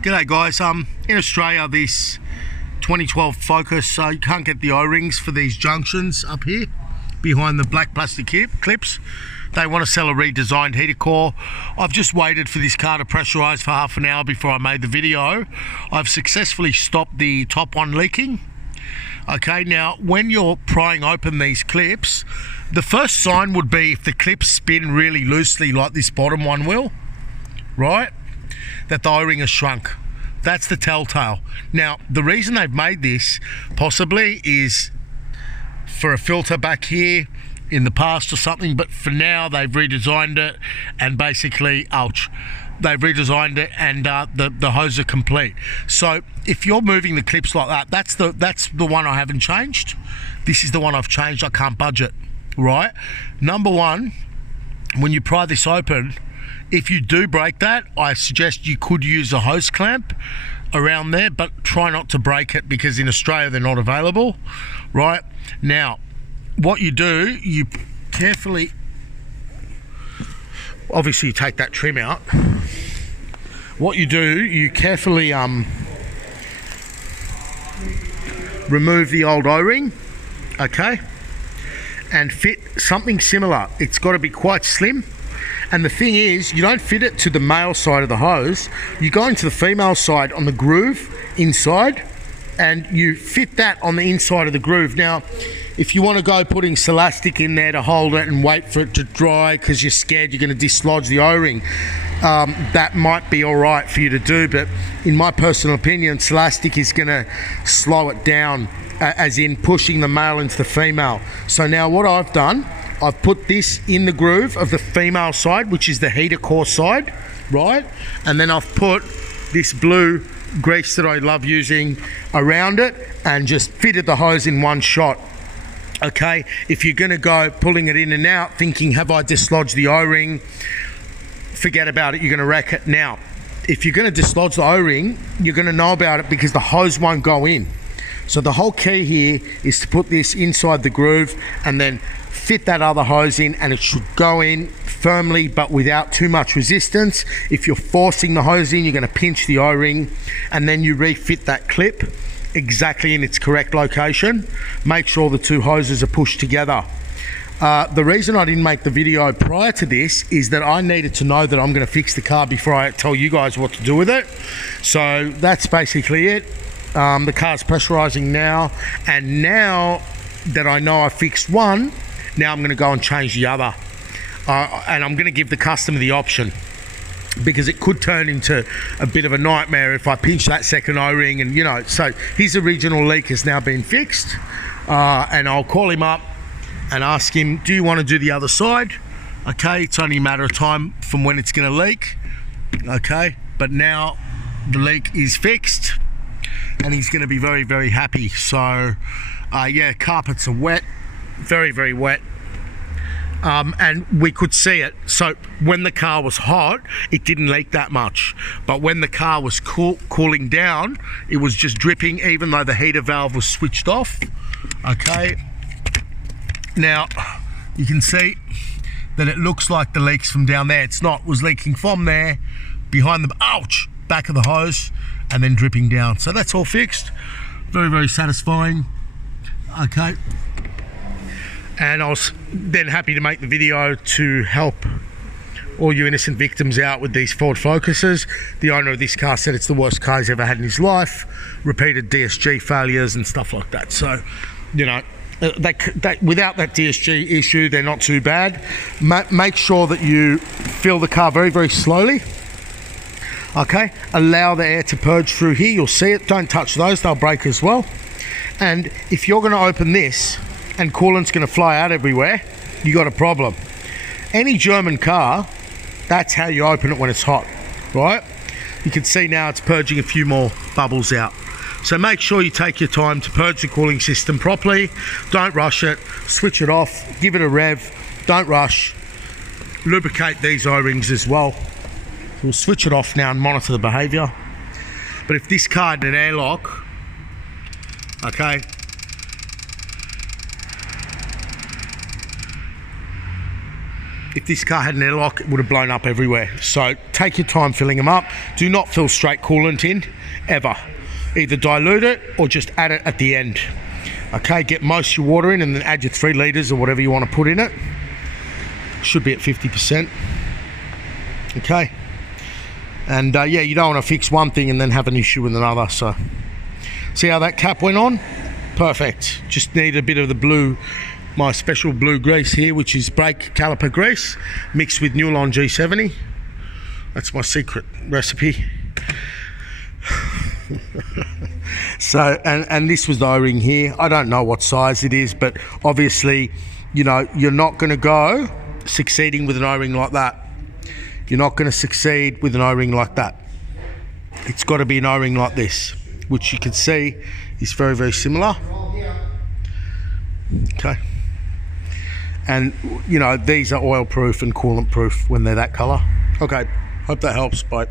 G'day guys, in Australia this 2012 Focus, you can't get the O-rings for these junctions up here behind the black plastic clips. They want to sell a redesigned heater core. I've just waited for this car to pressurise for half an hour before I made the video. I've successfully stopped the top one leaking. Okay, now when you're prying open these clips, the first sign would be if the clips spin really loosely like this bottom one will, right? That the O-ring has shrunk. That's the telltale. Now, the reason they've made this possibly is for a filter back here in the past or something, but for now they've redesigned it and basically, they've redesigned it and the hose are complete. So if you're moving the clips like that, that's the one I haven't changed. This is the one I've changed. I can't budge it, right? Number one, when you pry this open, if you do break that, I suggest you could use a hose clamp around there, but try not to break it because in Australia they're not available, right? Now, what you do, you carefully, obviously you take that trim out. What you do, you carefully remove the old O-ring, okay? And fit something similar. It's got to be quite slim. And the thing is, you don't fit it to the male side of the hose. You go into the female side on the groove inside and you fit that on the inside of the groove. Now, if you want to go putting Celastic in there to hold it and wait for it to dry because you're scared you're going to dislodge the O-ring, that might be all right for you to do. But in my personal opinion, Celastic is going to slow it down, as in pushing the male into the female. So now what I've done, I've put this in the groove of the female side, which is the heater core side, right? And then I've put this blue grease that I love using around it and just fitted the hose in one shot. Okay, if you're gonna go pulling it in and out thinking, have I dislodged the O-ring? Forget about it, you're gonna wreck it. Now, if you're gonna dislodge the O-ring, you're gonna know about it because the hose won't go in. So the whole key here is to put this inside the groove and then fit that other hose in, and it should go in firmly but without too much resistance. If you're forcing the hose in, you're going to pinch the O-ring, and then you refit that clip exactly in its correct location. Make sure the two hoses are pushed together. The reason I didn't make the video prior to this is that I needed to know that I'm going to fix the car before I tell you guys what to do with it. So that's basically it. The car's pressurizing now, and now that I know I fixed one, now I'm going to go and change the other, and I'm going to give the customer the option because it could turn into a bit of a nightmare if I pinch that second O-ring, and you know, so his original leak has now been fixed, and I'll call him up and ask him, do you want to do the other side? Okay, it's only a matter of time from when it's going to leak. Okay, but now the leak is fixed and he's going to be very, very happy. So yeah, carpets are wet, very, very wet, and we could see it. So when the car was hot, it didn't leak that much, but when the car was cooling down, it was just dripping even though the heater valve was switched off. Okay, now you can see that it looks like the leaks from down there. It's not. It was leaking from there behind the back of the hose and then dripping down. So that's all fixed. Very, very satisfying. Okay, and I was then happy to make the video to help all you innocent victims out with these Ford Focuses. The owner of this car said it's the worst car he's ever had in his life, repeated DSG failures and stuff like that. So, you know, without that DSG issue, they're not too bad. Make sure that you fill the car very, very slowly. Okay, allow the air to purge through here. You'll see it. Don't touch those, they'll break as well. And if you're going to open this and coolant's going to fly out everywhere, you got a problem. Any German car, that's how you open it when it's hot, right? You can see now it's purging a few more bubbles out. So make sure you take your time to purge the cooling system properly. Don't rush it. Switch it off. Give it a rev. Don't rush. Lubricate these O-rings as well. We'll switch it off now and monitor the behaviour. But if this car had an airlock, okay, If this car had an airlock, it would have blown up everywhere. So take your time filling them up. Do not fill straight coolant in, ever. Either dilute it or just add it at the end. Okay, get most of your water in and then add your 3 litres or whatever you want to put in it. Should be at 50%. Okay. And yeah, you don't want to fix one thing and then have an issue with another. So see how that cap went on? Perfect. Just need a bit of the blue, my special blue grease here, which is brake caliper grease mixed with Newline G70. That's my secret recipe. So and this was the O-ring here. I don't know what size it is, but obviously, you know, you're not going to go succeeding with an O-ring like that. You're not going to succeed with an O-ring like that. It's got to be an O-ring like this, which you can see is very, very similar. Okay. And, you know, these are oil proof and coolant proof when they're that colour. Okay, hope that helps. Bye.